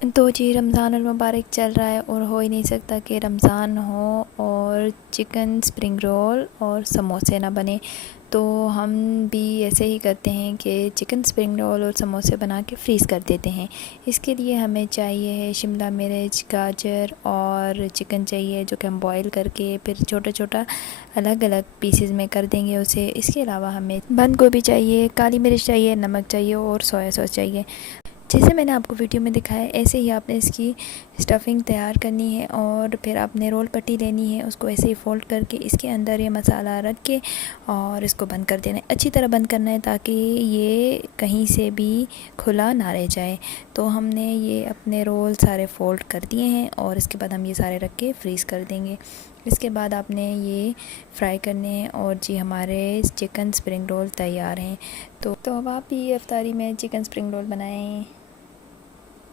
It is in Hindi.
तो जी रमज़ान मुबारक चल रहा है और हो ही नहीं सकता कि रमज़ान हो और चिकन स्प्रिंग रोल और समोसे ना बने। तो हम भी ऐसे ही करते हैं कि चिकन स्प्रिंग रोल और समोसे बना के फ्रीज़ कर देते हैं। इसके लिए हमें चाहिए है शिमला मिर्च, गाजर और चिकन चाहिए, जो कि हम बॉईल करके फिर छोटा छोटा अलग अलग पीसेस में कर देंगे उसे। इसके अलावा हमें बंद गोभी चाहिए, काली मिर्च चाहिए, नमक चाहिए और सोया सॉस चाहिए। जैसे मैंने आपको वीडियो में दिखाया ऐसे ही आपने इसकी स्टफ़िंग तैयार करनी है और फिर आपने रोल पट्टी लेनी है, उसको ऐसे ही फ़ोल्ड करके इसके अंदर ये मसाला रख के और इसको बंद कर देना है। अच्छी तरह बंद करना है ताकि ये कहीं से भी खुला ना रह जाए। तो हमने ये अपने रोल सारे फ़ोल्ड कर दिए हैं और इसके बाद हम ये सारे रख के फ्रीज़ कर देंगे। इसके बाद आपने ये फ्राई करने हैं और जी हमारे चिकन स्प्रिंग रोल तैयार हैं। तो अब आप भी इफ्तारी में चिकन स्प्रिंग रोल बनाएं।